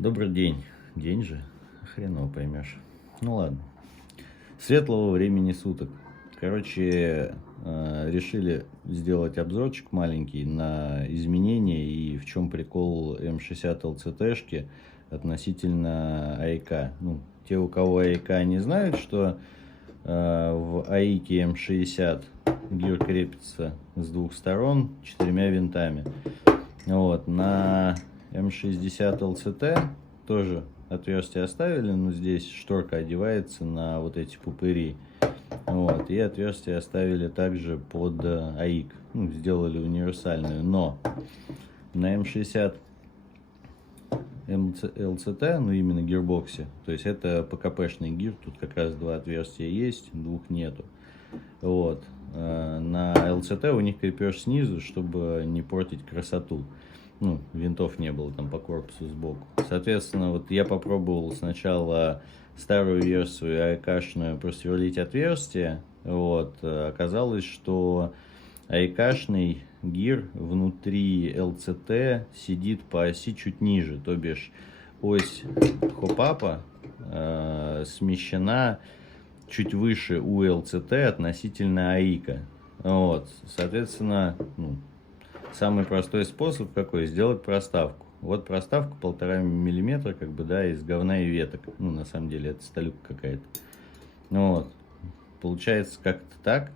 Добрый день. День же. Хреново поймешь. Ну ладно. Светлого времени суток. Короче, решили сделать обзорчик маленький на изменения и в чем прикол М60 ЛЦТшки относительно АИК. Ну, те, у кого АИК, не знают, что в АИКе М60 гир крепится с двух сторон 4 винтами. Вот, на М60 ЛЦТ тоже отверстие оставили, но здесь шторка одевается на вот эти пупыри. Вот, и отверстие оставили также под АИК. Ну, сделали универсальную, но на М60 ЛЦТ, ну именно гирбоксе, то есть это ПКПшный гир, тут как раз два отверстия есть, двух нету. Вот, на ЛЦТ у них крепеж снизу, чтобы не портить красоту. Ну, винтов не было там по корпусу сбоку. Соответственно, вот я попробовал сначала старую версию АИКашную просверлить отверстие. Вот, оказалось, что АИКашный гир внутри ЛЦТ сидит по оси чуть ниже, то бишь ось хопапа смещена чуть выше у ЛЦТ относительно АИКа. Вот, соответственно, ну, самый простой способ какой? Сделать проставку. Вот проставку 1,5 миллиметра, как бы, да, из говна и веток. Ну, на самом деле, это сталюка какая-то. Вот. Получается как-то так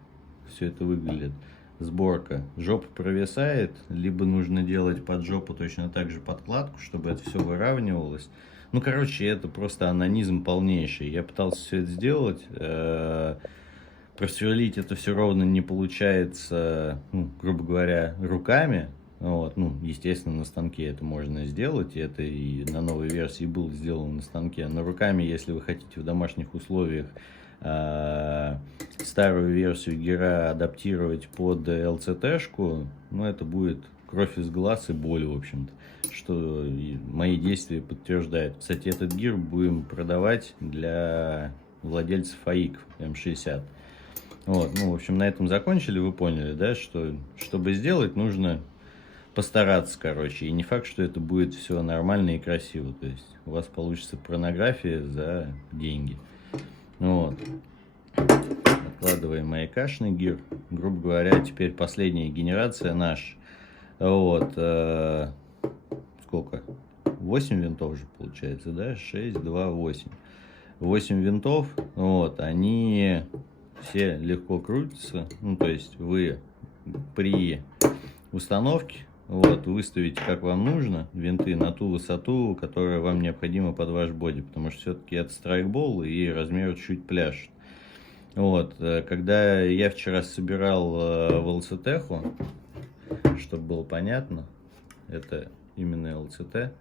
все это выглядит. Сборка. Жопа провисает, либо нужно делать под жопу точно так же подкладку, чтобы это все выравнивалось. Ну, короче, это просто анонизм полнейший. Я пытался все это сделать. Просверлить это все ровно не получается, ну, грубо говоря, руками. Вот, ну, естественно, на станке это можно сделать, это и на новой версии было сделано на станке. Но руками, если вы хотите в домашних условиях старую версию гира адаптировать под ЛЦТшку, ну, это будет кровь из глаз и боль, в общем-то, что мои действия подтверждают. Кстати, этот гир будем продавать для владельцев АИК М60. Вот, ну, в общем, на этом закончили, вы поняли, да, что, чтобы сделать, нужно постараться, короче, и не факт, что это будет все нормально и красиво, то есть у вас получится порнография за деньги. Вот, откладываем АИКашный гир, грубо говоря, теперь последняя генерация наша, вот, сколько, 8 винтов же получается, да, 6, 2, 8, 8 винтов, вот, они все легко крутятся, ну, то есть вы при установке вот, выставите, как вам нужно, винты на ту высоту, которая вам необходима под ваш боди, потому что все-таки это страйкбол и размер чуть пляшет. Вот, когда я вчера собирал в ЛЦТху, чтобы было понятно, это именно ЛЦТ,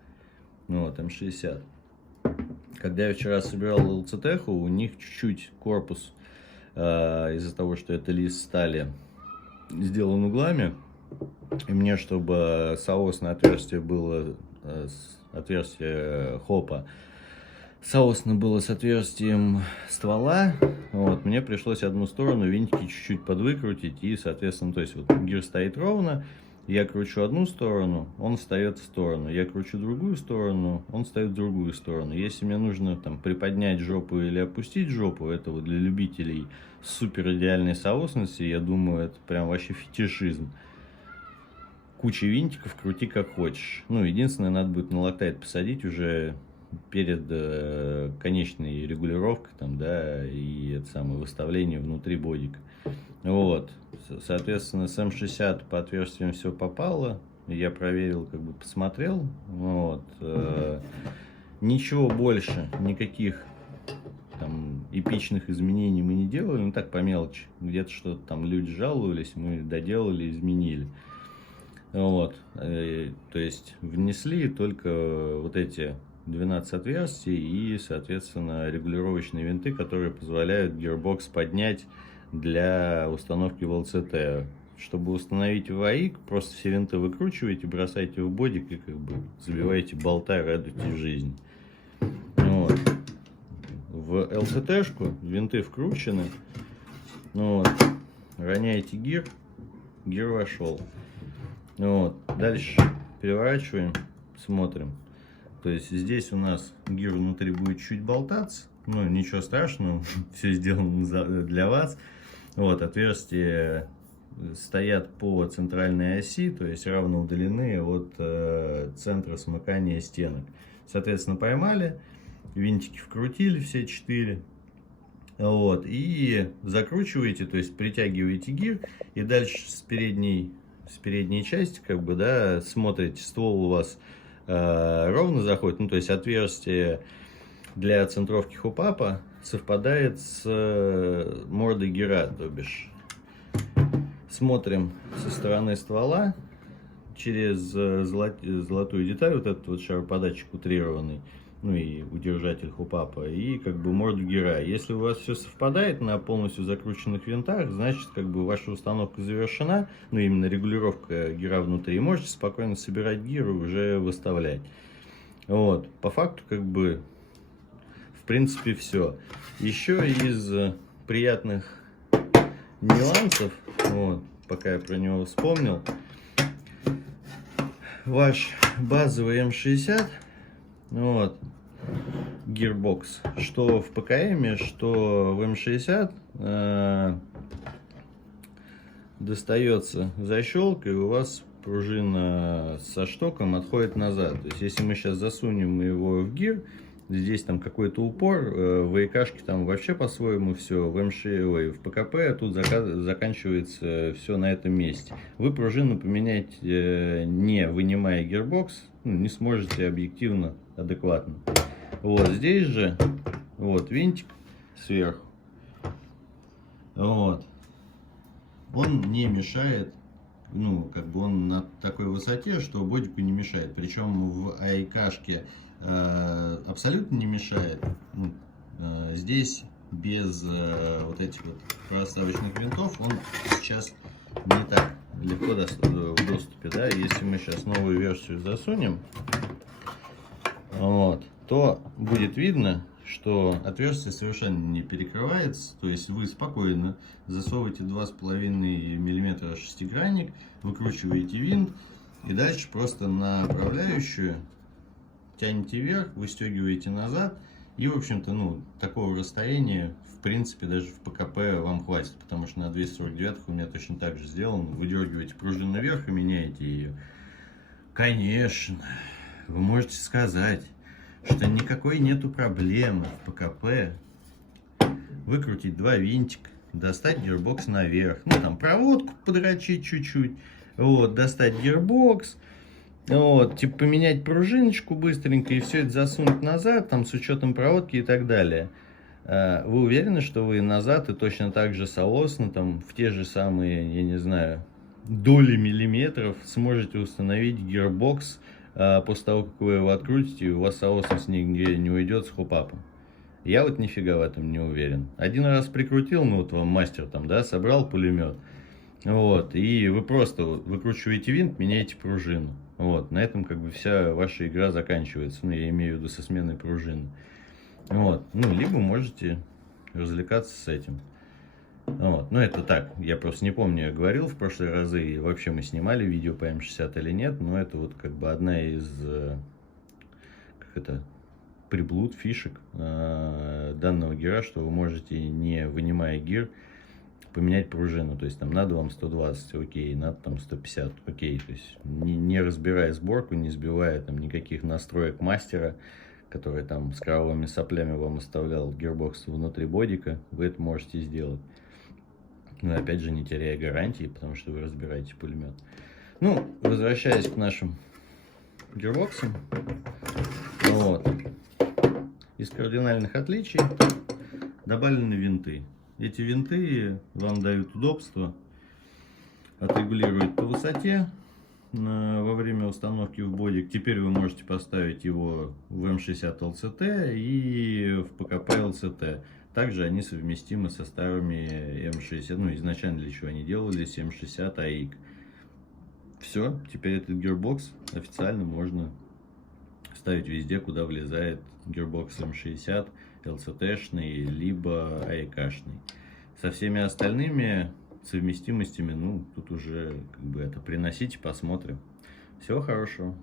вот, М60. Когда я вчера собирал ЛЦТху, у них чуть-чуть корпус из-за того, что это лист стали сделан углами, и мне, чтобы соосное отверстие было, отверстие хопа соосно было с отверстием ствола, вот, мне пришлось одну сторону винтики чуть-чуть подвыкрутить, и, соответственно, то есть вот гир стоит ровно, я кручу одну сторону, он встает в сторону, я кручу другую сторону, он встает в другую сторону. Если мне нужно там приподнять жопу или опустить жопу, это вот для любителей супер идеальной соосности, я думаю, это прям вообще фетишизм. Куча винтиков, крути как хочешь. Ну, единственное, надо будет на локтайт посадить уже перед конечной регулировкой, там, да, и это самое выставление внутри бодика. Вот, соответственно, с М60 по отверстиям все попало, я проверил, как бы посмотрел, вот, ничего больше, никаких там эпичных изменений мы не делали, ну так по мелочи, где-то что-то там люди жаловались, мы доделали, изменили. Вот, то есть внесли только вот эти 12 отверстий и, соответственно, регулировочные винты, которые позволяют гирбокс поднять для установки в ЛЦТ. Чтобы установить в АИК, просто все винты выкручиваете, бросаете в бодик и как бы забиваете болта и радуетесь жизни. Вот. В ЛЦТшку винты вкручены, вот. Роняете гир, гир вошел. Вот. Дальше переворачиваем, смотрим. То есть здесь у нас гир внутри будет чуть болтаться. Ну, ничего страшного, все сделано для вас. Вот, отверстия стоят по центральной оси, то есть равно удалены от центра смыкания стенок. Соответственно, поймали, винтики вкрутили все 4. Вот, и закручиваете, то есть притягиваете гир, и дальше с передней части, как бы, да, смотрите, ствол у вас ровно заходит, ну, то есть отверстие для центровки хупапа совпадает с мордой гира, то бишь смотрим со стороны ствола через золотую деталь, вот этот вот шароподатчик утрированный, ну и удержатель хупапа, и как бы морду гира. Если у вас все совпадает на полностью закрученных винтах, значит, как бы ваша установка завершена, ну именно регулировка гира внутри, и можете спокойно собирать гир и уже выставлять. Вот, по факту, как бы, в принципе, все. Еще из приятных нюансов, вот, пока я про него вспомнил, ваш базовый М60, вот, гирбокс, что в ПКМ, что в М60, достается защелкой, и у вас пружина со штоком отходит назад. То есть, если мы сейчас засунем его в гир, здесь там какой-то упор, в АИКашке там вообще по-своему все, в ПКП тут заканчивается все на этом месте. Вы пружину поменять, не вынимая гирбокс, ну, не сможете объективно, адекватно. Вот здесь же, вот винтик сверху, вот, он не мешает, ну, как бы он на такой высоте, что бодику не мешает. Причем в АИКашке абсолютно не мешает. Здесь без вот этих вот проставочных винтов он сейчас не так легко в доступе, да. Если мы сейчас новую версию засунем, вот, то будет видно, что отверстие совершенно не перекрывается. То есть вы спокойно засовываете 2,5 мм шестигранник, выкручиваете винт и дальше просто направляющую тянете вверх, выстегиваете назад, и, в общем-то, ну, такого расстояния, в принципе, даже в ПКП вам хватит, потому что на 249 у меня точно так же сделано. Выдергиваете пружину наверх и меняете ее. Конечно, вы можете сказать, что никакой нету проблемы в ПКП выкрутить 2 винтика, достать гирбокс наверх, ну, там, проводку подрочить чуть-чуть, вот, достать гирбокс, вот, типа поменять пружиночку быстренько и все это засунуть назад, там, с учетом проводки и так далее. Вы уверены, что вы назад и точно так же соосно, там, в те же самые, я не знаю, доли миллиметров сможете установить гирбокс после того, как вы его открутите, и у вас соосность нигде не уйдет с хупапом? Я вот нифига в этом не уверен. Один раз прикрутил, ну, вот вам мастер там, да, собрал пулемет. Вот, и вы просто выкручиваете винт, меняете пружину. Вот, на этом как бы вся ваша игра заканчивается. Ну, я имею в виду со сменой пружины. Вот, ну, либо можете развлекаться с этим. Вот, ну, это так, я просто не помню, я говорил в прошлые разы, и вообще мы снимали видео по М60 или нет, но это вот как бы одна из, как это, приблуд, фишек данного гира, что вы можете, не вынимая гир, поменять пружину. То есть там надо вам 120, окей, надо там 150, окей. То есть не разбирая сборку, не сбивая там никаких настроек мастера, который там с кровавыми соплями вам оставлял гирбокс внутри бодика, вы это можете сделать. Но опять же, не теряя гарантии, потому что вы разбираете пулемет. Ну, возвращаясь к нашим гирбоксам, вот, из кардинальных отличий добавлены винты. Эти винты вам дают удобство, отрегулируют по высоте во время установки в бодик. Теперь вы можете поставить его в М60 LCT и в ПКП LCT. Также они совместимы со старыми М60, ну, изначально для чего они делались, М60 AIK. Все, теперь этот гирбокс официально можно ставить везде, куда влезает гирбокс М60, LCT-шный, либо AIK-шный. Со всеми остальными совместимостями, ну, тут уже как бы это приносите, посмотрим. Всего хорошего.